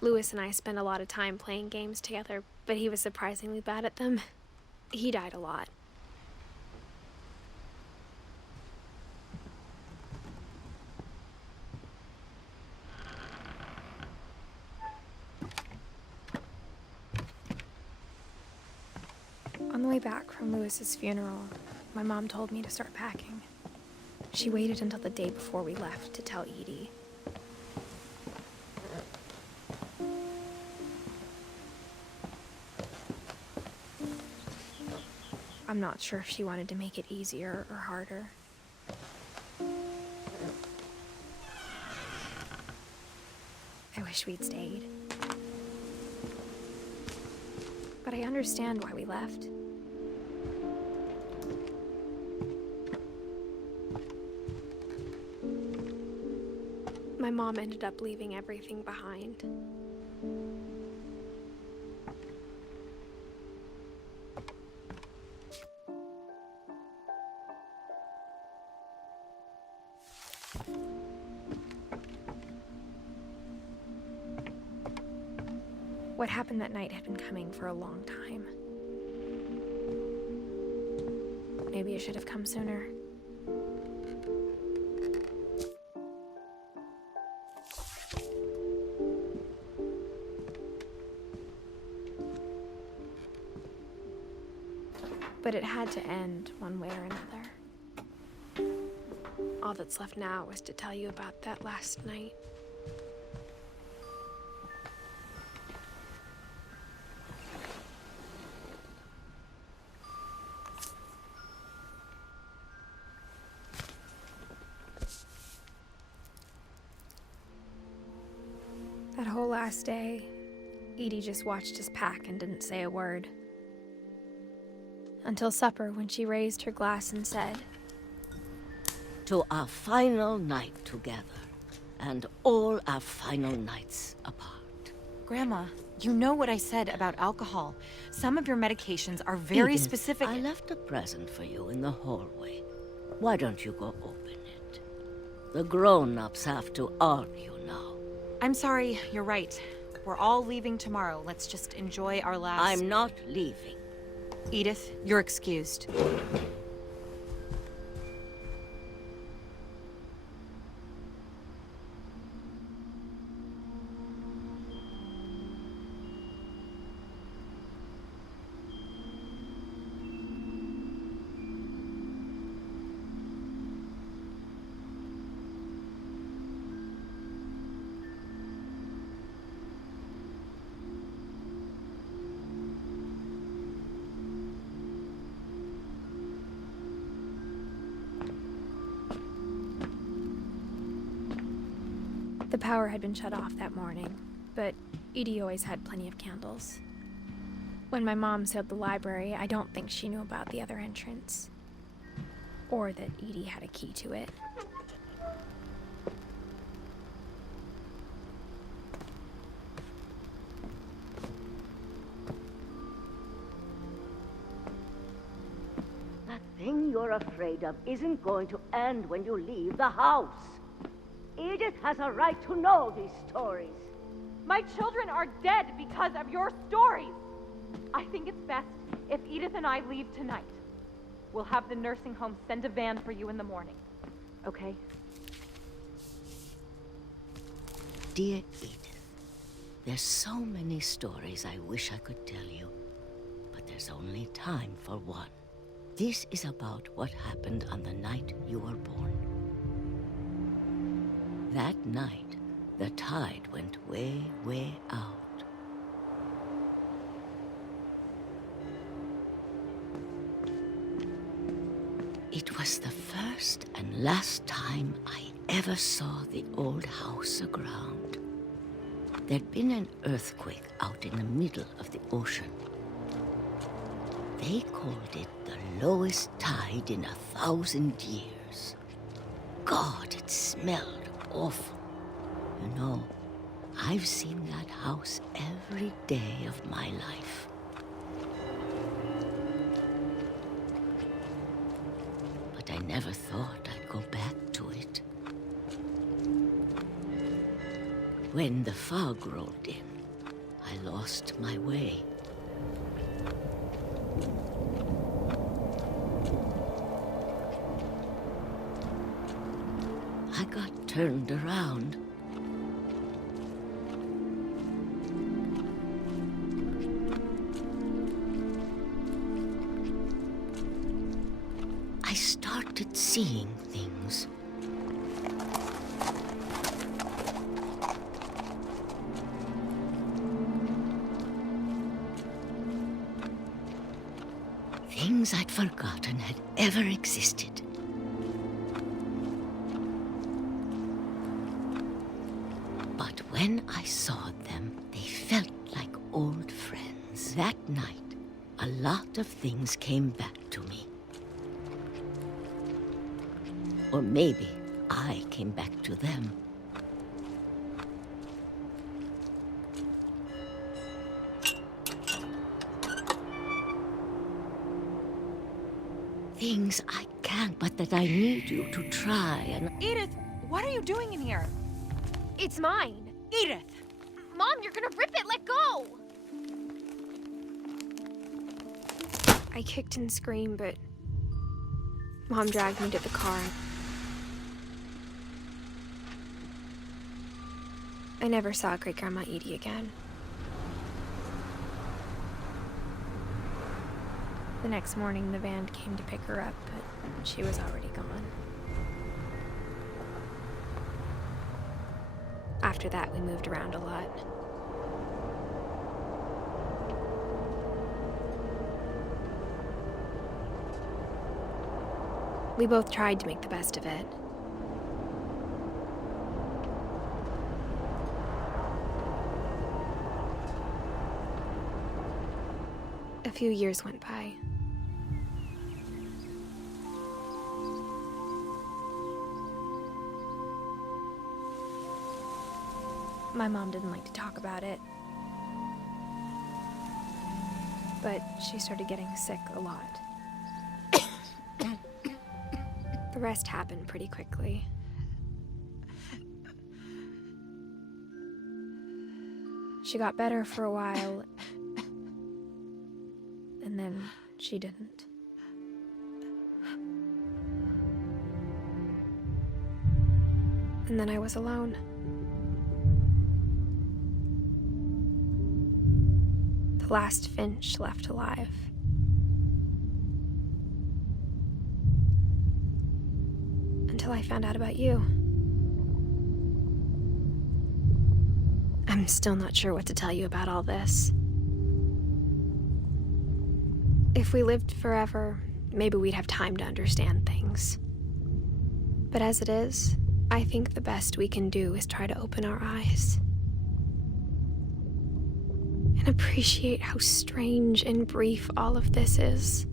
Lewis and I spent a lot of time playing games together, but he was surprisingly bad at them. He died a lot. On the way back from Lewis's funeral, my mom told me to start packing. She waited until the day before we left to tell Edie. I'm not sure if she wanted to make it easier or harder. I wish we'd stayed. But I understand why we left. My mom ended up leaving everything behind. What happened that night had been coming for a long time. Maybe it should have come sooner. But it had to end one way or another. All that's left now was to tell you about that last night. That whole last day, Edie just watched us pack and didn't say a word. Until supper, when she raised her glass and said, "To our final night together, and all our final nights apart." Grandma, you know what I said about alcohol. Some of your medications are very Edith, specific. I left a present for you in the hallway. Why don't you go open it? The grown-ups have to argue now. I'm sorry, you're right. We're all leaving tomorrow. Let's just enjoy our last... I'm not leaving. Edith, you're excused. the power had been shut off that morning, but Edie always had plenty of candles. When my mom sealed the library, I don't think she knew about the other entrance. Or that Edie had a key to it. That thing you're afraid of isn't going to end when you leave the house. Edith has a right to know these stories. My children are dead because of your stories. I think it's best if Edith and I leave tonight. We'll have the nursing home send a van for you in the morning. Okay? Dear Edith, there's so many stories I wish I could tell you, but there's only time for one. This is about what happened on the night you were born. That night, the tide went way, way out. It was the first and last time I ever saw the old house aground. There'd been an earthquake out in the middle of the ocean. They called it the lowest tide in 1,000 years. God, it smelled awful. You know, I've seen that house every day of my life. But I never thought I'd go back to it. When the fog rolled in, lost my way. I got turned around. I started seeing things. Things I'd forgotten had ever existed. But when I saw them, they felt like old friends. That night, a lot of things came back to me. Or maybe I came back to them. Things I can't, but that I need you to try and... Edith, what are you doing in here? It's mine. Edith! Mom, you're gonna rip it! Let go! I kicked and screamed, but Mom dragged me to the car. I never saw Great-Grandma Edie again. The next morning, the van came to pick her up, but she was already gone. After that, we moved around a lot. We both tried to make the best of it. A few years went by. My mom didn't like to talk about it, but she started getting sick a lot. The rest happened pretty quickly. She got better for a while, and then she didn't. And then I was alone. The last Finch left alive. Until I found out about you. I'm still not sure what to tell you about all this. If we lived forever, maybe we'd have time to understand things. But as it is, I think the best we can do is try to open our eyes. And appreciate how strange and brief all of this is.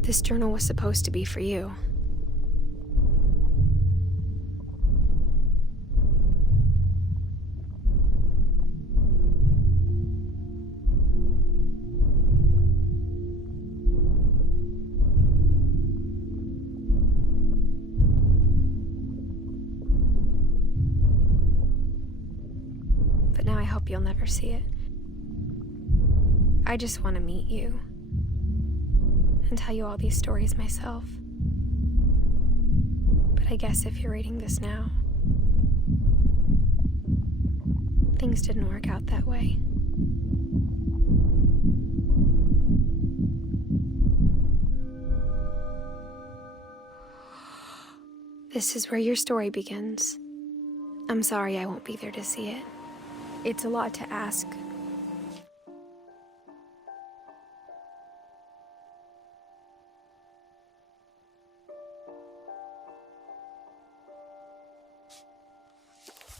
This journal was supposed to be for you. But now I hope you'll never see it. I just want to meet you. And tell you all these stories myself. But I guess if you're reading this now, things didn't work out that way. This is where your story begins. I'm sorry I won't be there to see it. It's a lot to ask.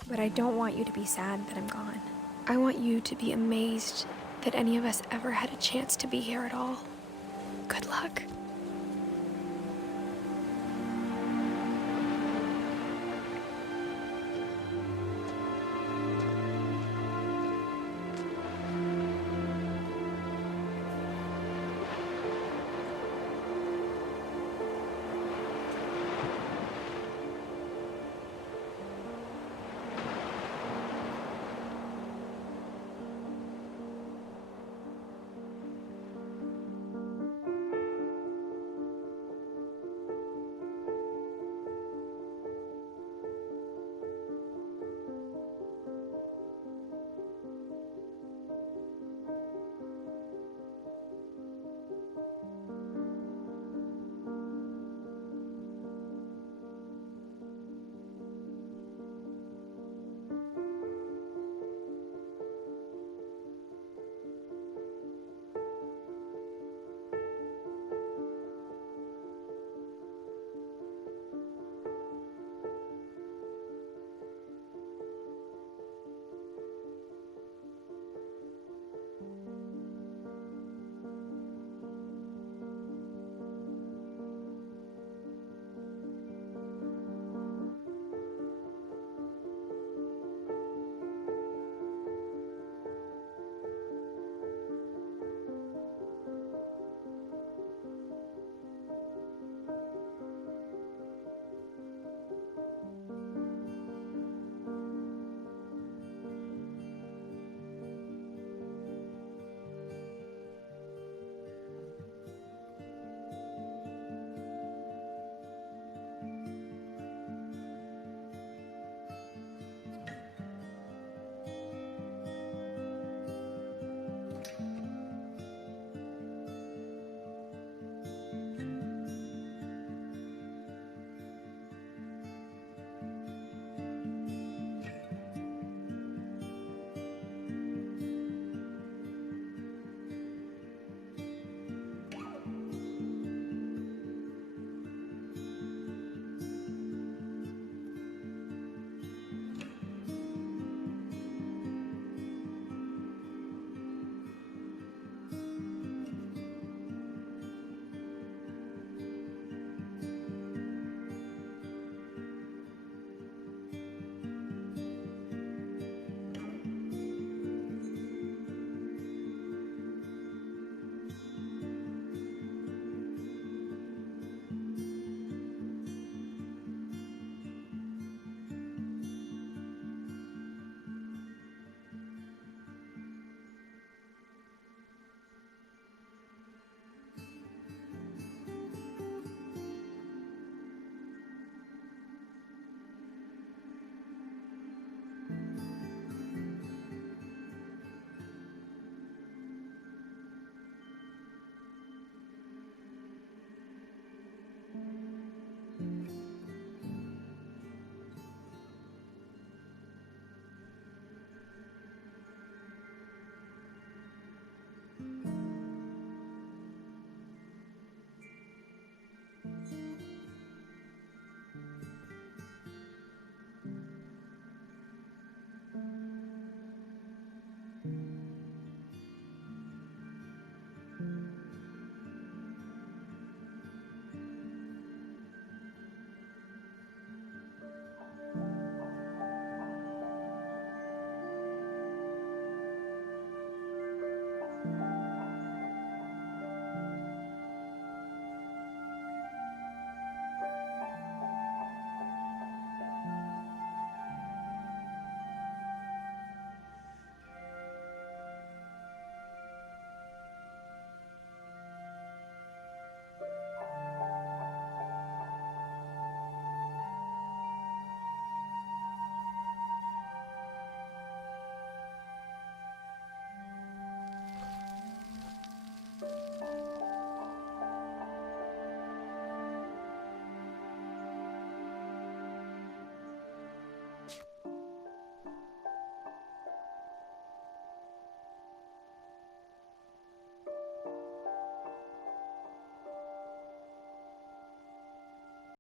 But I don't want you to be sad that I'm gone. I want you to be amazed that any of us ever had a chance to be here at all. Good luck.